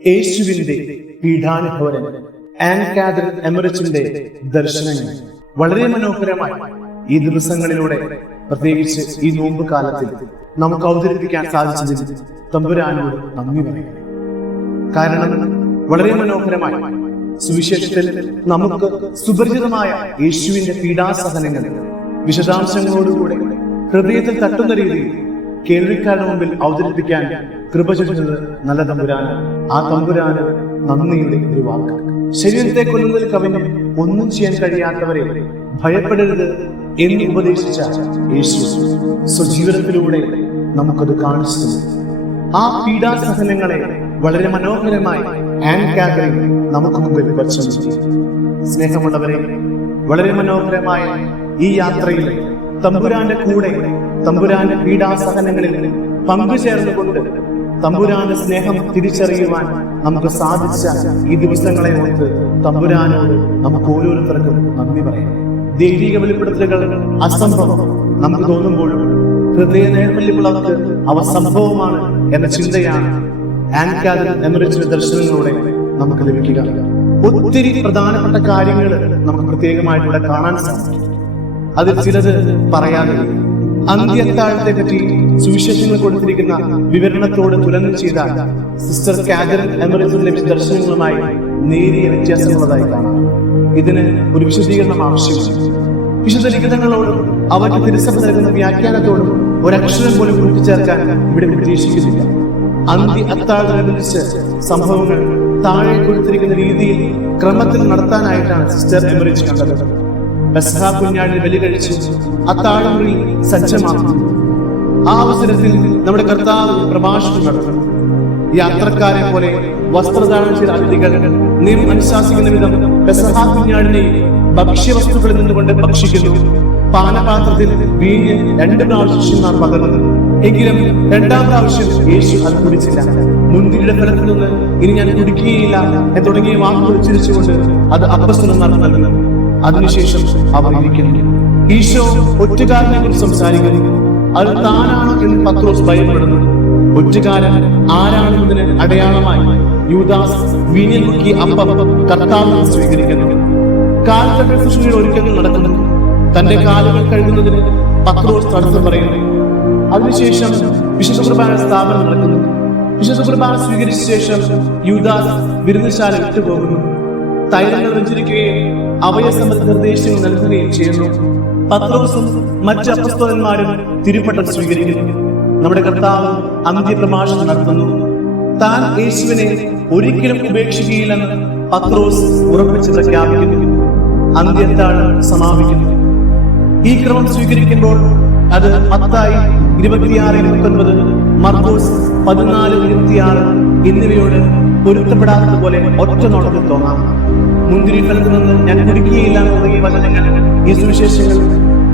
യേശുവിന്റെ പീഠാനുഭവനം an Catherine എമറിച്ചിന്റെ ദർശനങ്ങൾ വളരെ മനോഹരമായി ഈ ദിവസങ്ങളിലൂടെ, പ്രത്യേകിച്ച് ഈ നോമ്പ് കാലത്തിൽ നമുക്ക് അവതരിപ്പിക്കാൻ സാധിച്ചതിൽ തമ്പുരാനോട് നന്ദി പറയും. കാരണം വളരെ മനോഹരമായി സുവിശേഷത്തിൽ നമുക്ക് സുപരിചിതമായ യേശുവിന്റെ പീഡാസഹനങ്ങൾ വിശദാംശങ്ങളോടുകൂടെ ഹൃദയത്തിൽ തട്ടുന്ന രീതിയിൽ കേൾവിക്കാരുടെ മുമ്പിൽ അവതരിപ്പിക്കാൻ കൃപ ചെയ്യുന്നത് നല്ല തമ്പുരാന്. ആ തമ്പുരാന് നന്ദിയുടെ ഒരു വാക്ക്. ശരീരത്തെ കൊല്ലുന്നതിൽ കവിഞ്ഞ് ഒന്നും ചെയ്യാൻ കഴിയാത്തവരെ ഭയപ്പെടരുത് എന്ന് ഉപദേശിച്ച യേശു സ്വജീവനത്തിലൂടെ നമുക്കത് കാണിച്ചു തന്നു. ആ പീഡാസഹനങ്ങളെ വളരെ മനോഹരമായി ആൻ കാതറിൻ നമുക്ക് മുമ്പിൽ വച്ചു. സ്നേഹമുള്ളവരെ, വളരെ മനോഹരമായ ഈ യാത്രയിൽ തമ്പുരാന്റെ കൂടെ തമ്പുരാന്റെ പീഡാസഹനങ്ങളിൽ പങ്കുചേർന്നുകൊണ്ട് തമ്പുരാന്റെ സ്നേഹം തിരിച്ചറിയുവാൻ നമുക്ക് സാധിച്ച ഈ ദിവസങ്ങളെ ഓർത്ത് തമ്പുരാനോട് നമുക്ക് ഓരോരുത്തർക്കും നന്ദി പറയാം. ദൈവിക വെളിപ്പെടുത്തലുകൾ അസംഭവം നമുക്ക് തോന്നുമ്പോഴും ഹൃദയ നൈർമല്യമുള്ളവർക്ക് അവ സംഭവമാണ് എന്ന ചിന്തയാണ് ആൻ കാതറിൻ എമറിച്ചിന്റെ ദർശനങ്ങളിലൂടെ നമുക്ക് ലഭിക്കുക. ഒത്തിരി പ്രധാനപ്പെട്ട കാര്യങ്ങൾ നമുക്ക് പ്രത്യേകമായിട്ടുള്ള കാണാൻ സാധിക്കും. അതിൽ ചിലത് പറയാതെ അന്ത്യത്താഴത്തെ പറ്റി സുവിശേഷങ്ങൾ കൊടുത്തിരിക്കുന്ന വിവരണത്തോട് തുലനം ചെയ്ത സിസ്റ്റർ കാതറിൻ എമറിച്ചിന്റെ ദർശനങ്ങളുമായി നേരിയ വ്യത്യാസമുള്ളതായി കാണാം. ഇതിന് ഒരു വിശദീകരണം ആവശ്യമാണ്. വിശുദ്ധ ലിഖിതങ്ങളോടും അവർക്ക് തിരുസഭ നൽകുന്ന വ്യാഖ്യാനത്തോടും ഒരക്ഷരം പോലും കൂട്ടിച്ചേർക്കാൻ ഇവിടെ ഉദ്ദേശിക്കുന്നില്ല. അന്ത്യ അത്താഴത്തോടനുബന്ധിച്ച് സംഭവങ്ങൾ താഴെ കൊടുത്തിരിക്കുന്ന രീതിയിൽ ക്രമത്തിൽ നടത്താനായിട്ടാണ് സിസ്റ്റർ എമറിച്ച് കണ്ടത്. പെസഹ കുഞ്ഞാടിന് ബലി കഴിച്ച് അത്താഴമുറിയിൽ സജ്ജമാക്കുന്നു. ആ അവസരത്തിൽ നമ്മുടെ കർത്താവ് പ്രഭാഷണം നടത്തുന്നു. യാത്രക്കാരെ പോലെ വസ്ത്രദാനം ചെയ്ത അതിഥികൾ നിയമം അനുശാസിക്കുന്ന വിധം പെസഹ കുഞ്ഞാടിനെയും ഭക്ഷ്യവസ്തുക്കളിൽ നിന്നുകൊണ്ട് ഭക്ഷിക്കുന്നു. പാനപാത്രത്തിൽ വീഞ്ഞ് 2 പ്രാവശ്യം പകർന്നു. എങ്കിലും 2ാം പ്രാവശ്യം യേശു അത് കുടിച്ചില്ല. മുന്തിരിയുടെ ഫലത്തിൽ നിന്ന് ഇനി ഞാൻ കുടിക്കുകയില്ല എന്ന് തുടങ്ങിയ വാക്കുകൾ ഉച്ചരിച്ചുകൊണ്ട് അത് അപ്പസ്തലന്മാർക്ക് നൽകുന്നു. അതിനുശേഷം അവർ ഇരിക്കുന്നു. ഈശോ ഒറ്റുകാരനെ കുറിച്ച് സംസാരിക്കുന്നു. അത് താനാണ് എന്ന് പത്രോസ് ഭയപ്പെടുന്നു. ഒറ്റുകാരൻ ആരാണെന്നതിന് അടയാളമായി യൂദാസ് വീഞ്ഞിൽ മുക്കി അപ്പം കർത്താവിനെ സ്വീകരിക്കുന്നു. കാൽക്കൽ ശുശ്രൂഷയുടെ ഒരുക്കങ്ങൾ നടക്കുന്നു. തന്റെ കാലുകൾ കഴുകുന്നതിന് പത്രോസ് തടസ്സം പറയുന്നു. അതിനുശേഷം വിശുദ്ധ കുർബാന സ്ഥാപനം നടക്കുന്നു. വിശുദ്ധ കുർബാന സ്വീകരിച്ച ശേഷം യൂദാസ് വിരുന്നുശാല വിട്ടുപോകുന്നു. തൈലങ്ങൾ വെച്ചിരിക്കുകയും അവയസംബന്ധ നിർദ്ദേശങ്ങൾ നൽകുകയും ചെയ്യുന്നു. പത്രോസും മറ്റ് അപ്പസ്തോലന്മാരും തിരുപ്പട്ടം സ്വീകരിക്കുന്നു. നമ്മുടെ കർത്താവ് അന്ത്യപ്രഭാഷണം നടത്തുന്നു. താൻ യേശുവിനെ ഒരിക്കലും ഉപേക്ഷിക്കുകയില്ലെന്ന് പത്രോസ് ഉറപ്പിച്ച് പ്രഖ്യാപിക്കുന്നു. അന്ത്യത്താഴം സമാപിക്കുന്നു. ഈ ക്രമം സ്വീകരിക്കുമ്പോൾ അത് മത്തായി 26:29, മർക്കോസ് 14:26 എന്നിവയോട് പൊരുത്തപ്പെടാത്തതുപോലെ ഒറ്റ നോട്ടത്തിൽ തോന്നാം. മുന്തിരി ഫലത്തിൽ നിന്ന് ഞാൻ കുടിക്കുകയില്ല തുടങ്ങിയ വചനങ്ങൾ ഈ സുവിശേഷങ്ങൾ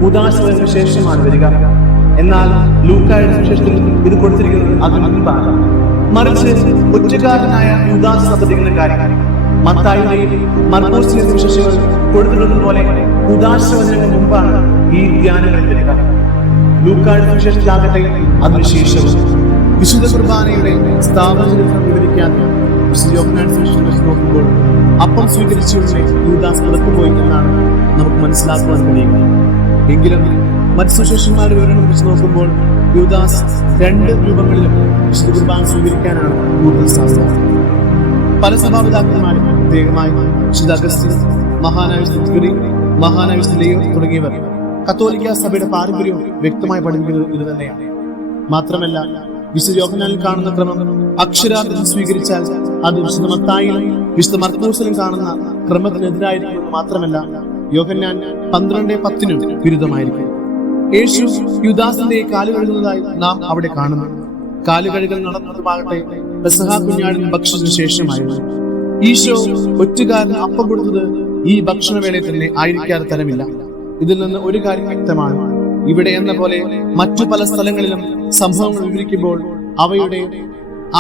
ഉദാസനത്തിന് ശേഷമാണ് വരിക. എന്നാൽ ലൂക്കായുടെ സുവിശേഷത്തിൽ ഇത് കൊടുത്തിരിക്കുന്നത് അതിന് മുൻപാണ്. മറിച്ച് ഒറ്റക്കാരനായ യൂദാസ് ശ്രദ്ധിക്കുന്ന കാര്യം മത്തായിയുടെയും മർക്കോസിന്റെ സുവിശേഷങ്ങൾ കൊടുത്തിട്ടുള്ളത് പോലെ ഉദാസവചനങ്ങൾ മുമ്പാണ് ഈ ധ്യാനങ്ങളിൽ വരിക. ലൂക്കായുടെ സുവിശേഷത്തിലാകട്ടെ അതിനുശേഷവും. വിശുദ്ധ കുർബാനയുടെ സ്ഥാപന ചരിത്രം വിവരിക്കാൻ വിശുദ്ധ യോഹന്നാൻ സുവിശേഷം വെച്ച് നോക്കുമ്പോൾ അപ്പം സ്വീകരിച്ചുകൊണ്ട് യൂദാസ് നടക്കുപോയി എന്നാണ് നമുക്ക് മനസ്സിലാക്കുവാൻ കഴിയുക. എങ്കിലും മറ്റ് സുവിശേഷന്മാരുടെ വിവരണം വെച്ച് നോക്കുമ്പോൾ യൂദാസ് 2 രൂപങ്ങളിലും വിശുദ്ധ കുർബാന സ്വീകരിക്കാനാണ് കൂടുതൽ സാധ്യത. പല സഭാപിതാക്കന്മാരും, പ്രത്യേകമായി വിശുദ്ധ അഗസ്തീൻ, മഹാനായ ഗ്രിഗറി, മഹാനായ ലിയോ തുടങ്ങിയവർ കത്തോലിക്ക സഭയുടെ പാരമ്പര്യവും വ്യക്തമായി പഠിപ്പിക്കുന്നത് ഇത് തന്നെയാണ്. മാത്രമല്ല, വിശുദ്ധ യോഹന്നാനിൽ കാണുന്ന ക്രമം അക്ഷരാർത്ഥത്തിൽ സ്വീകരിച്ചാൽ അത് വിശുദ്ധ മത്തായിലും വിശുദ്ധ മർക്കോസിലും കാണുന്ന ക്രമത്തിനെതിരായിരിക്കുമെന്ന് മാത്രമല്ല, യോഹന്നാൻ 12:10 വിരുദ്ധമായിരിക്കും. യേശു യൂദാസിന്റെ കാല് കഴുകുന്നതായി നാം അവിടെ കാണുന്നു. കാലുകഴുകൽ നടന്നതുമാകട്ടെ പെസഹ കുഞ്ഞാടിന് ഭക്ഷണത്തിന് ശേഷമായിരുന്നു. ഈശോ ഒറ്റുകാരന് അപ്പം കൊടുത്തത് ഈ ഭക്ഷണവേളയിൽ തന്നെ ആയിരിക്കാതെ തരമില്ല. ഇതിൽ നിന്ന് ഒരു കാര്യം വ്യക്തമാണ്. ഇവിടെ എന്ന പോലെ മറ്റു പല സ്ഥലങ്ങളിലും സംഭവങ്ങൾ വിവരിക്കുമ്പോൾ അവയുടെ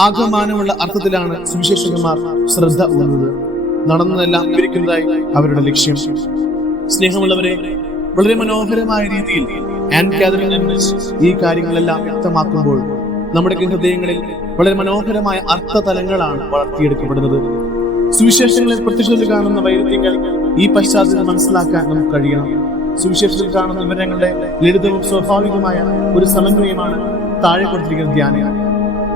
ആകമാനമുള്ള അർത്ഥത്തിലാണ് സുവിശേഷകന്മാർ ശ്രദ്ധ ഊന്നുന്നത്. നടന്നതെല്ലാം വിവരിക്കുന്നതായി അവരുടെ ലക്ഷ്യം. സ്നേഹമുള്ളവരെ, വളരെ മനോഹരമായ രീതിയിൽ ആൻ കാതറിൻ എമറിച്ച് ഈ കാര്യങ്ങളെല്ലാം വ്യക്തമാക്കുമ്പോൾ നമ്മുടെ ഹൃദയങ്ങളിൽ വളരെ മനോഹരമായ അർത്ഥതലങ്ങളാണ് വളർത്തിയെടുക്കപ്പെടുന്നത്. സുവിശേഷങ്ങളിൽ പ്രത്യക്ഷത്തിൽ കാണുന്ന വൈരുദ്ധ്യങ്ങൾ ഈ പശ്ചാത്തലത്തിൽ മനസ്സിലാക്കാൻ നമുക്ക് കഴിയണം. സുവിശേഷത്തിൽ കാണുന്ന വിവരങ്ങളുടെ ലളിതവും സ്വാഭാവികമായ ഒരു സമന്വയമാണ് താഴെ കൊടുത്തിരിക്കുന്ന ധ്യാനം.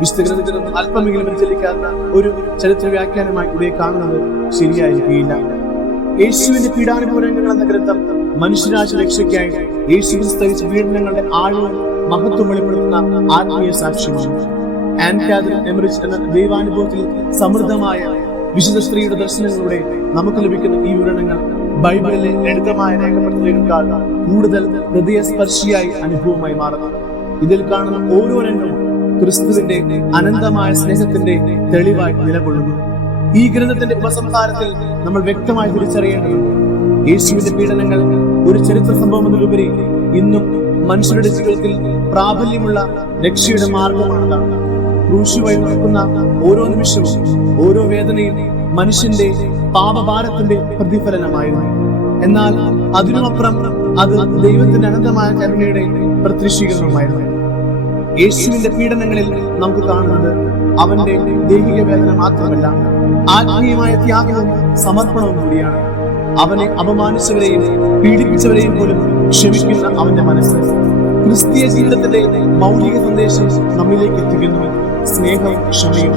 വിശുദ്ധഗ്രന്ഥത്തിൽ നിന്ന് അല്പമെങ്കിലും വ്യതിചലിക്കാത്ത ഒരു ചരിത്ര വ്യാഖ്യാനമായി ഇവയെ കാണുന്നത് ശരിയായിരിക്കുകയില്ല. യേശുവിന്റെ പീഡാനുഭവങ്ങൾ എന്ന ഗ്രന്ഥം മനുഷ്യരാശി രക്ഷയ്ക്കായി യേശുവിൽ സഹിച്ച പീഡനങ്ങളുടെ ആഴവും മഹത്വം വെളിപ്പെടുത്തുന്ന ആത്മീയ സാക്ഷ്യമാണ്. ആൻ കാതറിൻ എമറിച്ച് എന്ന ദൈവാനുഭവത്തിൽ സമൃദ്ധമായ വിശുദ്ധ സ്ത്രീയുടെ ദർശനങ്ങളിലൂടെ നമുക്ക് ലഭിക്കുന്ന ഈ വിവരണങ്ങൾ ബൈബിളിലെ ലളിതമായ രേഖപ്പെടുത്തലുകളേക്കാൾ കൂടുതൽ ഹൃദയസ്പർശിയായി അനുഭവമായി മാറുന്നു. ഇതിൽ കാണുന്ന ഓരോ രംഗവും ക്രിസ്തുവിന്റെ അനന്തമായ സ്നേഹത്തിന്റെ തെളിവായി നിലകൊള്ളുന്നു. ഈ ഗ്രന്ഥത്തിന്റെ ഉപസംഹാരത്തിൽ നമ്മൾ വ്യക്തമായി തിരിച്ചറിയേണ്ടതുണ്ട്, യേശുവിന്റെ പീഡനങ്ങൾ ഒരു ചരിത്ര സംഭവം എന്നതിലുപരി ഇന്നും മനുഷ്യരുടെ ജീവിതത്തിൽ പ്രാബല്യമുള്ള രക്ഷയുടെ മാർഗമാണെന്നാണ്. ക്രൂശ് വഴി നടക്കുന്ന ഓരോ നിമിഷവും ഓരോ വേദനയും മനുഷ്യന്റെ പാപഭാരത്തിന്റെ പ്രതിഫലനമായിരുന്നു. എന്നാൽ അതിനുമപ്പുറം അത് ദൈവത്തിന്റെ അനന്തമായ കരുണയുടെ പ്രത്യക്ഷീകരണമായിരുന്നു. യേശുവിന്റെ പീഡനങ്ങളിൽ നമുക്ക് കാണുന്നത് അവന്റെ ദൈഹിക വേദന മാത്രമല്ല, ആത്മീയമായ ത്യാഗവും സമർപ്പണവും കൂടിയാണ്. അവനെ അപമാനിച്ചവരെയും പീഡിപ്പിച്ചവരെയും പോലും ക്ഷമിക്കുന്ന അവന്റെ മനസ്സ് ക്രിസ്തീയ ജീവിതത്തിന്റെ മൗലിക സന്ദേശം നമ്മിലേക്ക് എത്തിക്കുന്നു. സ്നേഹവും ക്ഷമയും.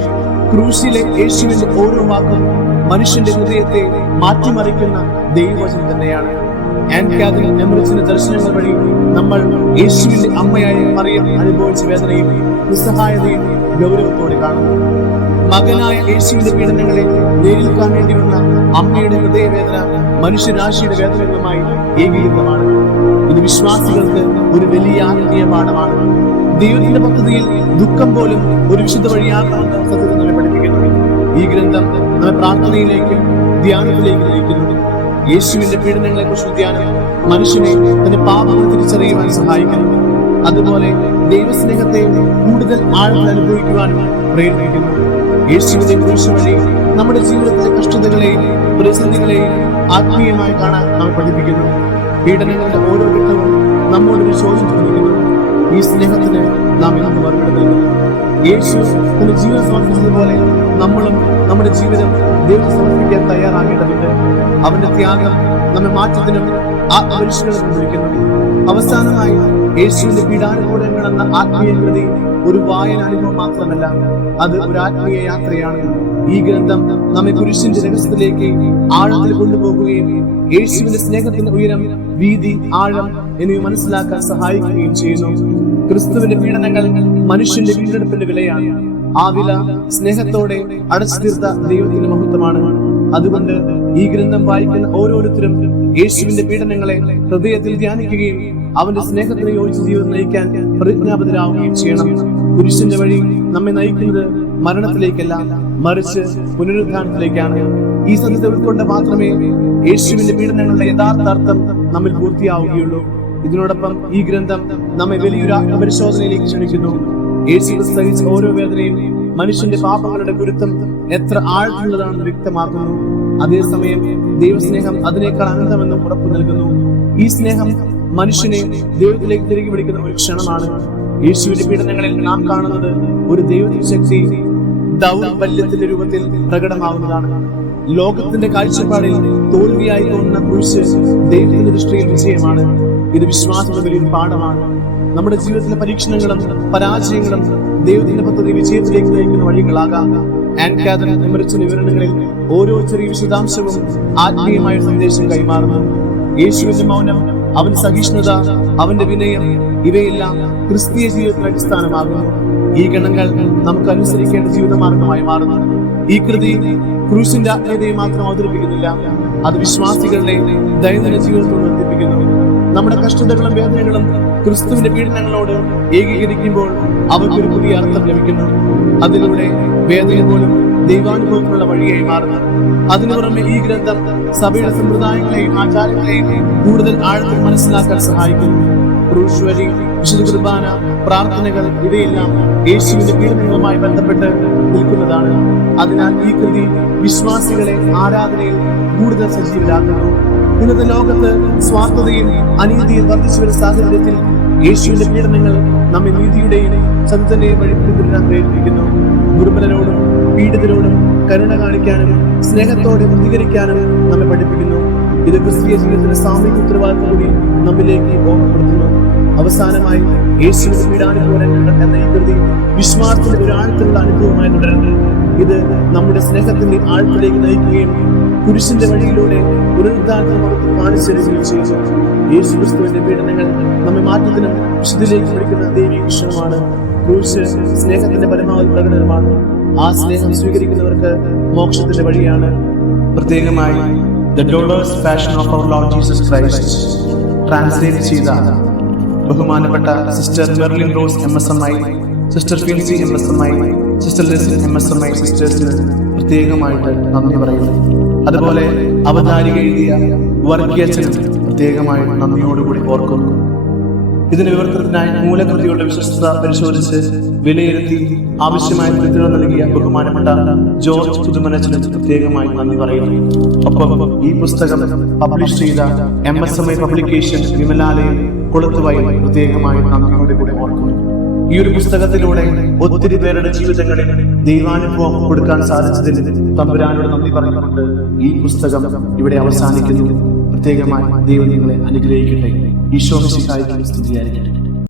ക്രൂശിലെ യേശുവിന്റെ ഓരോ വാക്കും മനുഷ്യന്റെ ഹൃദയത്തെ മാറ്റിമറിക്കുന്ന ദൈവവചനം തന്നെയാണ്. ആൻ കാതറിൻ എമറിച്ചിന്റെ ദർശനങ്ങൾ വഴി നമ്മൾ യേശുവിന്റെ അമ്മയായ മറിയം അനുഭവിച്ച വേദനയും നിസ്സഹായതയും ഗൗരവത്തോടെ കാണുന്നു. മകനായ യേശുവിന്റെ പീഡനങ്ങളെ നേരിൽ കാണേണ്ടി വന്ന അമ്മയുടെ ഹൃദയവേദന മനുഷ്യരാശിയുടെ വേദനകളുമായി ഏകീകൃതമാണ്. ഇത് വിശ്വാസികൾക്ക് ഒരു വലിയ ആത്മീയ പാഠമാണ്. ദൈവത്തിന്റെ പദ്ധതിയിൽ ദുഃഖം പോലും ഒരു വിശുദ്ധ വഴിയാകണമെന്ന് സത്യത്തിൽ നമ്മെ പഠിപ്പിക്കുന്നു. ഈ ഗ്രന്ഥം നമ്മെ പ്രാർത്ഥനയിലേക്കും ധ്യാനത്തിലേക്കും നയിക്കുന്നു. യേശുവിന്റെ പീഡനങ്ങളെ കുറിച്ചുള്ള ധ്യാനം മനുഷ്യനെ തന്റെ പാപങ്ങൾ തിരിച്ചറിയുവാൻ സഹായിക്കുന്നു. അതുപോലെ ദൈവസ്നേഹത്തെ കൂടുതൽ ആഴത്തിൽ അനുഭവിക്കുവാനും പ്രേരിപ്പിക്കുന്നു. യേശുവിന്റെ ക്രൂശ് വഴി നമ്മുടെ ജീവിതത്തിലെ കഷ്ടതകളെയും പ്രതിസന്ധികളെയും ആത്മീയമായി കാണാൻ നാം പഠിപ്പിക്കുന്നു. പീഡനങ്ങളുടെ ഓരോ ഘട്ടവും നമ്മോടൊരു ചോദ്യം ചോദിക്കുന്നു. ഈ സ്നേഹത്തിന് നാം ഇന്ന് മറുപടി നൽകുന്നു. യേശു തന്റെ ജീവിതം സമർപ്പിച്ചതുപോലെ നമ്മളും നമ്മുടെ ജീവിതം ദൈവം സമർപ്പിക്കാൻ തയ്യാറാകേണ്ടതുണ്ട്. അവന്റെ ത്യാഗം നമ്മെ മാറ്റത്തിനും ആത്മപരിഷ്കരണത്തിനും വിളിക്കുന്നു. അവസാനമായി യേശുവിന്റെ പീഡാനുഭവങ്ങൾ എന്ന ആത്മീയ കൃതി ഒരു വായന അനുഭവം മാത്രമല്ല, അത് ഒരു ആത്മീയ യാത്രയാണ്. ഈ ഗ്രന്ഥം നമ്മെ കുരിശിന്റെ രഹസ്യത്തിലേക്ക് ആഴത്തിൽ കൊണ്ടുപോകുകയും യേശുവിന്റെ സ്നേഹത്തിന്റെ ഉയരം, വീതി, ആഴം എന്നിവ മനസ്സിലാക്കാൻ സഹായിക്കുകയും ചെയ്യുന്നു. ക്രിസ്തുവിന്റെ പീഡനങ്ങൾ മനുഷ്യന്റെ വീണ്ടെടുപ്പിന്റെ വിലയാണ്. ആ വില സ്നേഹത്തോടെ അടച്ചു തീർത്ത ദൈവത്തിന്റെ മഹത്വമാണ്. അതുകൊണ്ട് ഈ ഗ്രന്ഥം വായിക്കുന്ന ഓരോരുത്തരും യേശുവിന്റെ പീഡനങ്ങളെ ഹൃദയത്തിൽ ധ്യാനിക്കുകയും അവന്റെ സ്നേഹത്തിന് യോജിച്ച ജീവിതം നയിക്കാൻ പ്രതിജ്ഞാബദ്ധരാവുകയും ചെയ്യണം. കുരിശിന്റെ വഴി നമ്മെ നയിക്കുന്നത് മരണത്തിലേക്കല്ല, മറിച്ച് പുനരുദ്ധാനത്തിലേക്കാണ്. ഈ സത്യത്തെ ഉൾക്കൊണ്ട് മാത്രമേ യേശുവിന്റെ പീഡനങ്ങളുടെ യഥാർത്ഥ അർത്ഥം നമ്മിൽ പൂർത്തിയാവുകയുള്ളൂ. ഇതിനോടൊപ്പം ഈ ഗ്രന്ഥം നമ്മെ വലിയൊരു ആത്മപരിശോധനയിലേക്ക് ക്ഷണിക്കുന്നു. യേശു സഹിച്ച ഓരോ വേദനയും മനുഷ്യന്റെ പാപങ്ങളുടെ ഗുരുത്വം എത്ര ആഴത്തിലുള്ളതാണെന്ന് വ്യക്തമാക്കുന്നു. അതേസമയം ദൈവസ്നേഹം അതിനേക്കാൾ അനന്തമെന്നും ഉറപ്പു നൽകുന്നു. ഈ സ്നേഹം മനുഷ്യനെ ദൈവത്തിലേക്ക് തിരികെ വിളിക്കുന്ന ഒരു ക്ഷണമാണ്. യേശുവിന്റെ പീഡനങ്ങളിൽ നാം കാണുന്നത് ഒരു ദൈവത്തിന്റെ ശക്തി ദൗർബല്യത്തിന്റെ രൂപത്തിൽ പ്രകടമാകുന്നതാണ്. ലോകത്തിന്റെ കാഴ്ചപ്പാടിൽ തോൽവിയായി തോന്നുന്ന ക്രൂശ് ദൈവത്തിന്റെ ദൃഷ്ടിയിൽ വിജയമാണ്. ഇത് വിശ്വാസത്തിന്റെ വലിയൊരു പാഠമാണ്. നമ്മുടെ ജീവിതത്തിലെ പരീക്ഷണങ്ങളും പരാജയങ്ങളും ദൈവത്തിന്റെ പദ്ധതി വിജയത്തിലേക്ക് നയിക്കുന്ന വഴികളാകാം. ആൻ കാതറിൻ എമറിച്ചിന്റെ വിവരണങ്ങളിൽ ഓരോ ചെറിയ വിശദാംശവും ആത്മീയമായ സന്ദേശം കൈമാറുന്നു. യേശുവിന്റെ മൗനം, അവന്റെ സഹിഷ്ണുത, അവന്റെ വിനയം, ഇവയെല്ലാം ക്രിസ്തീയ ജീവിതത്തിന് അടിസ്ഥാനമാകുന്നു. ഈ ഗണങ്ങൾ നമുക്ക് അനുസരിക്കേണ്ട ജീവിതമാർഗമായി മാറുന്നു. ഈ കൃതി ക്രൂശിന്റെ ആത്മീയതയെ മാത്രം അവതരിപ്പിക്കുന്നില്ല, അത് വിശ്വാസികളുടെ ദൈനംദിന ജീവിതത്തോട് ബന്ധിപ്പിക്കുന്നു. നമ്മുടെ കഷ്ടതകളും വേദനകളും ക്രിസ്തുവിന്റെ പീഡനങ്ങളോട് ഏകീകരിക്കുമ്പോൾ അവർക്കൊരു പുതിയ അർത്ഥം ലഭിക്കുന്നു. അതിലൂടെ വേദന പോലും ദൈവാനുഭവത്തിനുള്ള വഴിയായി മാറുന്നു. അതിനു പുറമെ ഈ ഗ്രന്ഥം സഭയുടെ സമ്പ്രദായങ്ങളെയും ആചാരങ്ങളെയും കൂടുതൽ ആഴത്തിൽ മനസ്സിലാക്കാൻ സഹായിക്കുന്നു. ക്രൂശ് വഴി, വിശുദ്ധ കുർബാന, പ്രാർത്ഥനകൾ ഇവയെല്ലാം യേശുവിന്റെ പീഡനങ്ങളുമായി ബന്ധപ്പെട്ട് നിൽക്കുന്നതാണ്. അതിനാൽ ഈ കൃതി വിശ്വാസികളെ ആരാധനയിൽ കൂടുതൽ സജീവരാക്കുന്നു. ഇന്നത്തെ ലോകത്ത് സ്വാർത്ഥതയും അനീതിയും വർദ്ധിച്ചു വരുന്ന സാഹചര്യത്തിൽ യേശുവിന്റെ പീഡനങ്ങൾ നമ്മെ നീതിയുടെയും സത്യത്തിന്റെയും വഴി പിന്തുടരാൻ പ്രേരിപ്പിക്കുന്നു. ദുർബലരോടും പീഡിതരോടും കരുണ കാണിക്കാനും സ്നേഹത്തോടെ പ്രതികരിക്കാനും നമ്മെ പഠിപ്പിക്കുന്നു. ഇത് ക്രിസ്തീയ ജീവിതത്തിന്റെ സാമൂഹിക ഉത്തരവാദിത്വം കൂടി നമ്മിലേക്ക് ഓർമ്മപ്പെടുത്തുന്നു. അവസാനമായി യേശുവിന്റെ പീഡാനുഭവങ്ങൾ എന്ന ഈ കൃതി വിശ്വാസത്തിന്റെ ഒരു ആഴത്തിലുള്ള അനുഭവമായി തുടരുന്നു. ഇത് നമ്മുടെ സ്നേഹത്തിന്റെ ആഴത്തിലേക്ക് നയിക്കുകയും കുരിശിന്റെ വഴിയിലൂടെ പുനരുദ്ധാരണം കാണിച്ചെടുക്കുകയും ചെയ്യുന്നു. യേശു ക്രിസ്തുവിന്റെ പീഡനങ്ങൾ നമ്മെ മാറ്റത്തിനും വിശുദ്ധിയിലേക്ക് വിളിക്കുന്ന ദൈവിക വിഷയമാണ്. ക്രൂശ് സ്നേഹത്തിന്റെ പരമാവധി പ്രകടനമാണ്. ആ സ്നേഹം സ്വീകരിക്കുന്നവർക്ക് മോക്ഷത്തിന്റെ വഴിയാണ്. പ്രത്യേകമായി the dolorous passion of our lord Jesus Christ translate ചെയ്ത ബഹുമാനപ്പെട്ട sister Merlin Rose MSMI, sister Finsy MSMI, sister Lesin MSMI സിസ്റ്റേഴ്സിന് പ്രത്യേകമായിട്ട് നന്ദി പറയുന്നു. അതുപോലെ അവതാരിക എഴുതിയ വർഗീയച്ചനും പ്രത്യേകമായി നന്ദിയോടുകൂടി ഓർക്കുന്നു. ഇതിന് വിവർത്തനത്തിനായി മൂലകൃതിയുടെ വിശ്വസ്തത പരിശോധിച്ച് വിലയിരുത്തി ആവശ്യമായ തിരുത്തലുകൾ നൽകിയ ബഹുമാനപ്പെട്ട ജോർജ് പുതുമനച്ചനും പ്രത്യേകമായി നന്ദി പറയുന്നു. ഒപ്പം ഈ പുസ്തകം പബ്ലിഷ് ചെയ്ത MSMI പബ്ലിക്കേഷൻ വിമലാലയം കൊളുത്തുവയിൽ പ്രത്യേകമായി നന്ദിയോടെ കൂടി ഓർക്കുന്നു. ഈ ഒരു പുസ്തകത്തിലൂടെ ഒത്തിരി പേരുടെ ജീവിതങ്ങളിൽ ദൈവാനുഭവം കൊടുക്കാൻ സാധിച്ചതിൽ തമ്പുരാനോട് നന്ദി പറഞ്ഞുകൊണ്ട് ഈ പുസ്തകം ഇവിടെ അവസാനിക്കുന്നു. പ്രത്യേകമായി ദൈവം നിങ്ങളെ അനുഗ്രഹിക്കട്ടെ. ഈശോ മിശിഹായ്ക്ക് സ്തുതിയായിരിക്കട്ടെ.